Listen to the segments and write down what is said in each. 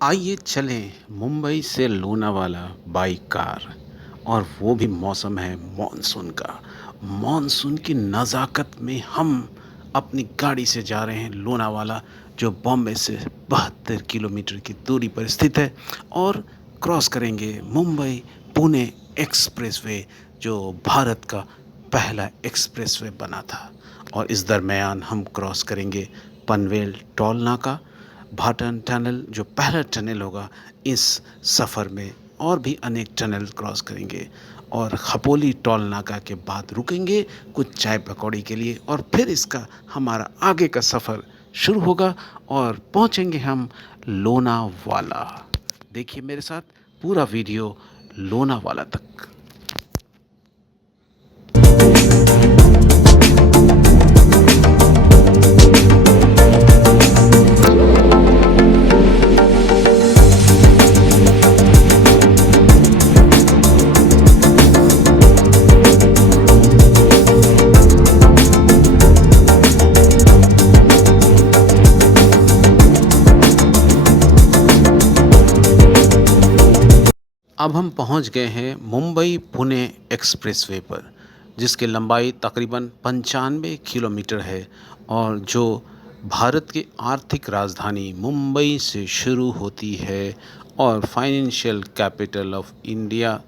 आइए चलें मुंबई से लोनावाला बाई कार। और वो भी मौसम है मॉनसून का। मॉनसून की नज़ाकत में हम अपनी गाड़ी से जा रहे हैं लोनावाला, जो बॉम्बे से 72 किलोमीटर की दूरी पर स्थित है। और क्रॉस करेंगे मुंबई पुणे एक्सप्रेसवे, जो भारत का पहला एक्सप्रेसवे बना था। और इस दरमियान हम क्रॉस करेंगे पनवेल टोल नाका, भाटन टनल, जो पहला टनल होगा इस सफ़र में। और भी अनेक टनल क्रॉस करेंगे और खपोली टोल नाका के बाद रुकेंगे कुछ चाय पकौड़ी के लिए, और फिर इसका हमारा आगे का सफ़र शुरू होगा और पहुंचेंगे हम लोनावाला। देखिए मेरे साथ पूरा वीडियो लोनावाला तक। अब हम पहुंच गए हैं मुंबई पुणे एक्सप्रेसवे पर, जिसकी लंबाई तकरीबन 95 किलोमीटर है और जो भारत की आर्थिक राजधानी मुंबई से शुरू होती है और फाइनेंशियल कैपिटल ऑफ इंडिया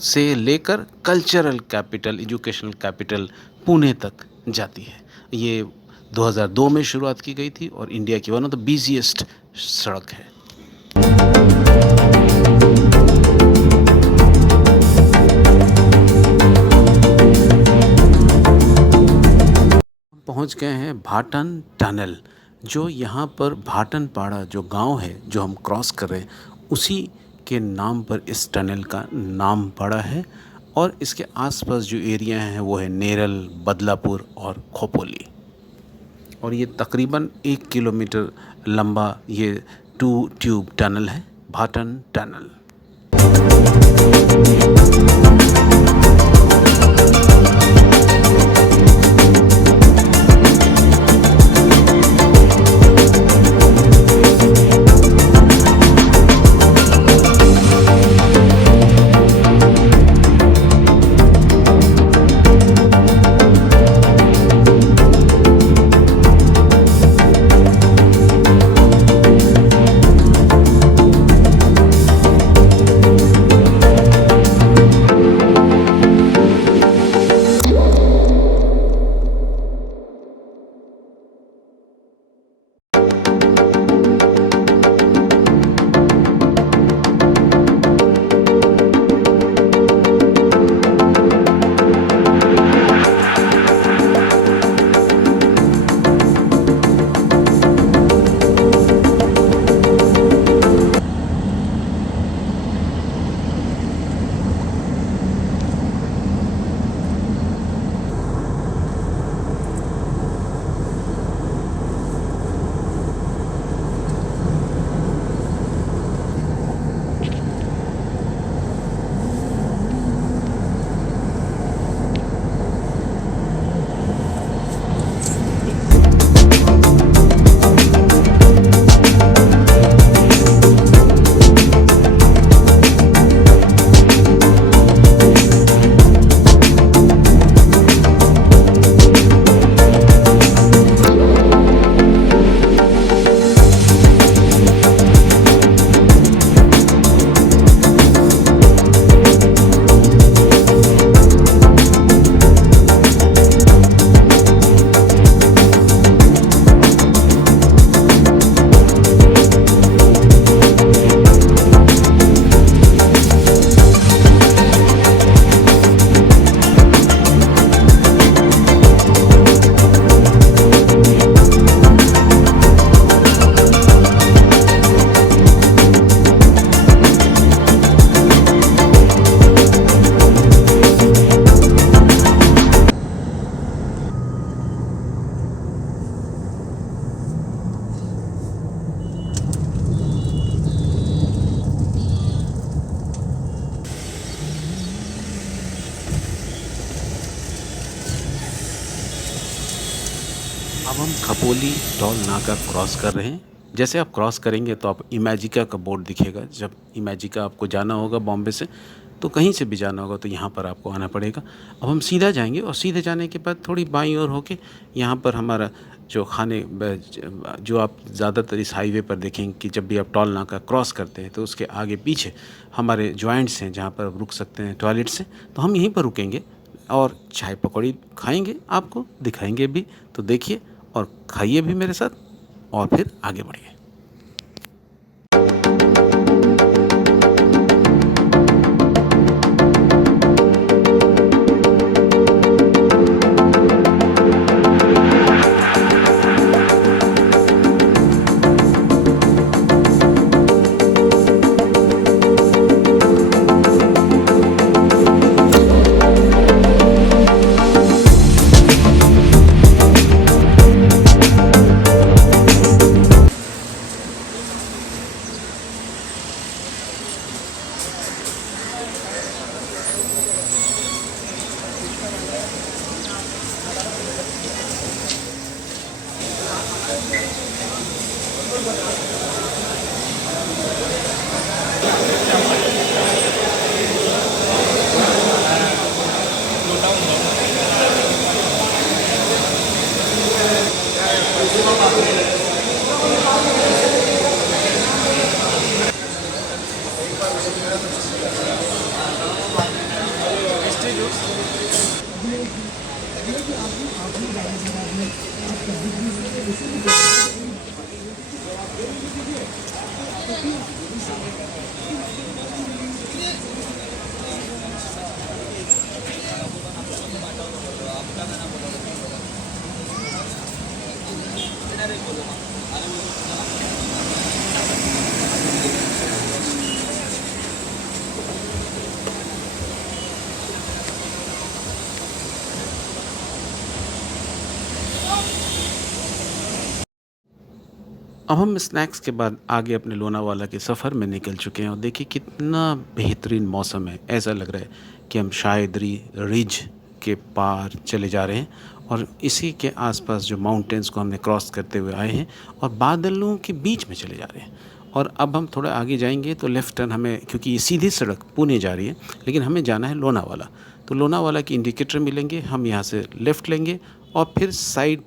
से लेकर cultural capital, educational capital Pune तक जाती है। ये 2002 में शुरुआत की गई थी और इंडिया की वन ऑफ द बिजिएस्ट सड़क है। पहुंच गए हैं भाटन टनल, जो यहाँ पर भाटनपाड़ा जो गांव है जो हम क्रॉस कर रहे हैं उसी के नाम पर इस टनल का नाम पड़ा है। और इसके आसपास जो एरिया हैं वो है नेरल, बदलापुर और खोपोली। और ये तकरीबन 1 किलोमीटर लंबा ये टू ट्यूब टनल है, भाटन टनल। अब हम खपोली टोल नाका क्रॉस कर रहे हैं जैसे आप क्रॉस करेंगे तो आप इमेजिका का बोर्ड दिखेगा। जब इमेजिका आपको जाना होगा बॉम्बे से, तो कहीं से भी जाना होगा तो यहाँ पर आपको आना पड़ेगा। अब हम सीधा जाएंगे और सीधे जाने के बाद थोड़ी बाईं ओर होके यहाँ पर हमारा जो जो आप ज़्यादातर इस हाईवे पर देखेंगे कि जब भी आप टोल नाका क्रॉस करते हैं तो उसके आगे पीछे हमारे जॉइंट्स हैं जहाँ पर आप रुक सकते हैं टॉयलेट से। तो हम यहीं पर रुकेंगे और चाय पकौड़ी खाएंगे, आपको दिखाएंगे भी। तो देखिए और खाइए भी मेरे साथ और फिर आगे बढ़िए। अब हम स्नैक्स के बाद आगे अपने लोनावाला के सफ़र में निकल चुके हैं और देखिए कितना बेहतरीन मौसम है। ऐसा लग रहा है कि हम शायद रिज के पार चले जा रहे हैं और इसी के आसपास जो माउंटेन्स को हमने क्रॉस करते हुए आए हैं और बादलों के बीच में चले जा रहे हैं। और अब हम थोड़ा आगे जाएंगे तो लेफ़्ट टर्न हमें, क्योंकि ये सीधी सड़क पुणे जा रही है, लेकिन हमें जाना है लोनावाला। तो लोनावाला की इंडिकेटर मिलेंगे, हम यहाँ से लेफ़्ट लेंगे और फिर साइड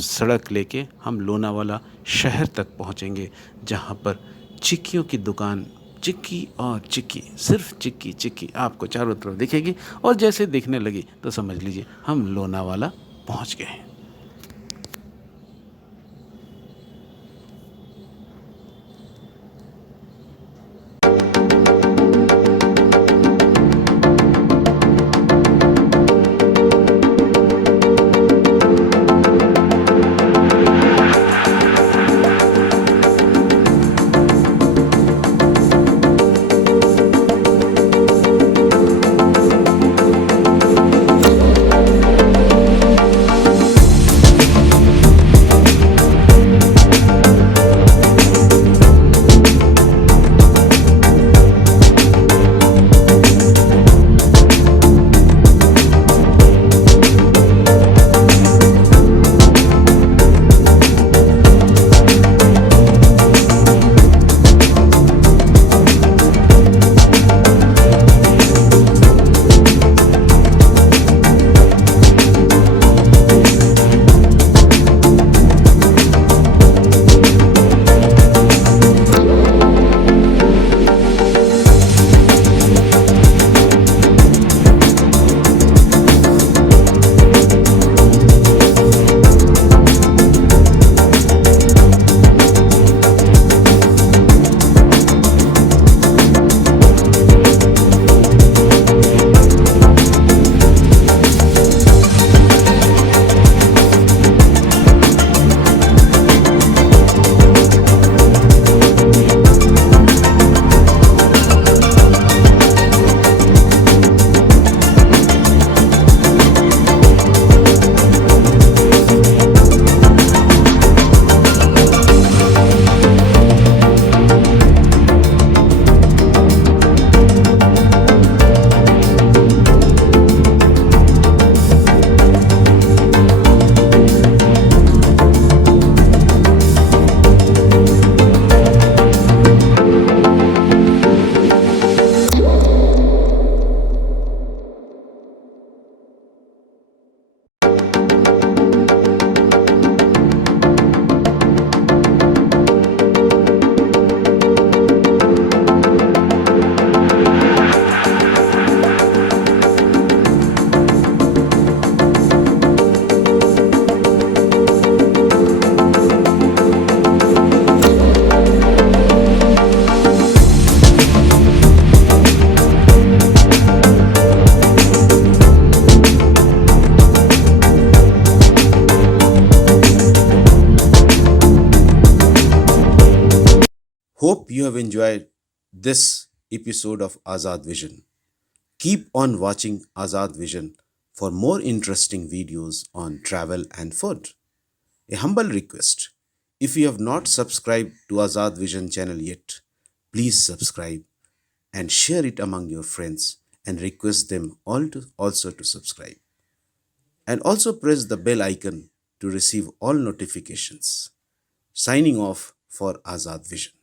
सड़क लेके हम लोनावाला शहर तक पहुंचेंगे, जहां पर चिक्कियों की दुकान, चिक्की और चिक्की, सिर्फ चिक्की चिक्की आपको चारों तरफ दिखेगी। और जैसे दिखने लगी तो समझ लीजिए हम लोनावाला पहुंच गए हैं। Hope you have enjoyed this episode of Azad Vision. Keep on watching Azad Vision for more interesting videos on travel and food. A humble request, if you have not subscribed to Azad Vision channel yet, please subscribe and share it among your friends and request them all to also to subscribe. And also press the bell icon to receive all notifications. Signing off for Azad Vision.